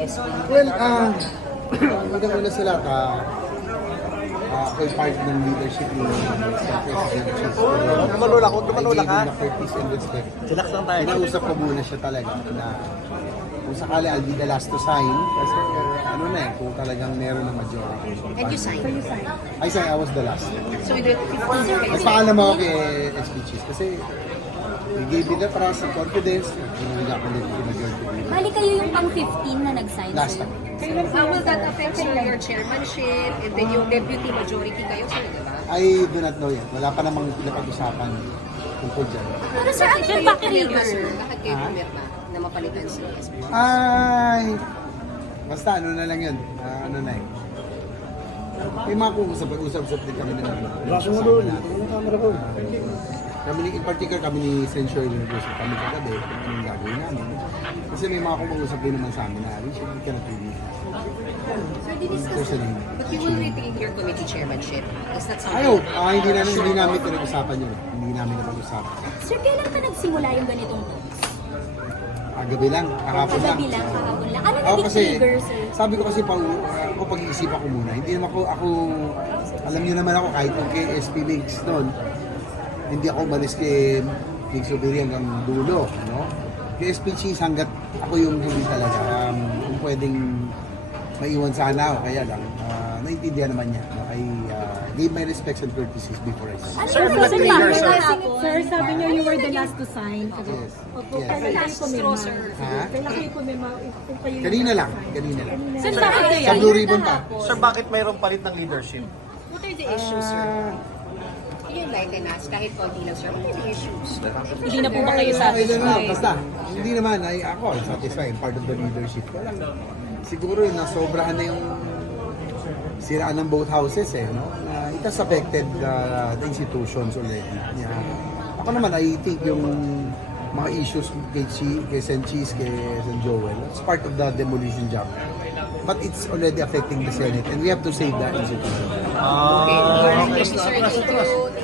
SB? Well, unang-una sa lahat, ako'y part ng leadership ni President Cheese. Tumalula ko, tumalula ka. I gave him the courtesy and respect. Chillax lang tayo. Kinausap ko muna siya talaga na kung sakali I'll be the last to sign kasi ano na eh, kung talagang meron ng majority. And you signed? I was the last. So with the 15 Nagpaalam ako kay SB Cheese kasi he gave me the trust and confidence. Hindi ako nito yung majority. Bali kayo yung pang-15 na nag-sign, Last sir. time. How will that affect your chairmanship and then yung deputy majority kayo, sir, di ba? I do not know yet. Wala pa namang pinapag-usapan tungkol dyan. Pero sir, ano yung Bakit trigger? pumirma, sir? Bakit kayo pumirma na mapalitan si SB? Ay, basta ano na lang yun. Ano na eh. May mga usap-usap din kami na Raso mo doon. Ano camera ko? kami in particular kami ni Senator University kami kagabi kung anong gagawin namin. Kasi may mga kumag-usap din naman sa amin na we should be cannot really. Personally. But you will retain your committee chairmanship. Is that something? Ayaw, hindi namin pinag-usapan yun. Hindi namin napag-usapan. Sir, kailan ka nagsimula yung ganitong Gabi lang, kahapon lang. kagabi lang, kahapon lang? Ano Ako naging kasi, trigger, sir? sabi ko kasi ako pag-iisip ako muna. Hindi naman ako, alam niyo naman ako kahit yung kay SP Migs noon, hindi ako umalis kay Migs Ubiri hanggang dulo, no? Kay SP Cheese hanggat ako yung huli talaga. Kung pwedeng maiwan sana ako, kaya lang, naiintindihan naman niya. No? I gave my respects and courtesies before I signed. Ano Sir, yung black reason trigger, bakit sir. kahapon? Sir, sabi niyo you were the last to sign. Yes. Opo, Yes. kailan kayo Last straw, pumirma? sir. Ha? Kailan kayo pumirma? Kung kayo yung Kanina lang, sign? kanina lang. Sir, bakit kaya? Sa Blue Ribbon pa. Sir, bakit mayroong palit ng leadership? What are the issues, sir? Can you enlighten us? Kahit konti lang, sir. What are the issues? Hindi na po ba kayo I don't know, satisfied? basta, hindi naman, ako, satisfied, part of the leadership. Walang, siguro yung nasobrahan na yung siraan ng both houses no? It has affected the institutions already. Yeah. Ako naman, I think yung mga issues kay Sen Cheese, kay Sen Joel, it's part of the demolition job. But it's already affecting the Senate and we have to save that institution. Okay. All right. Thank you, sir. Thank you.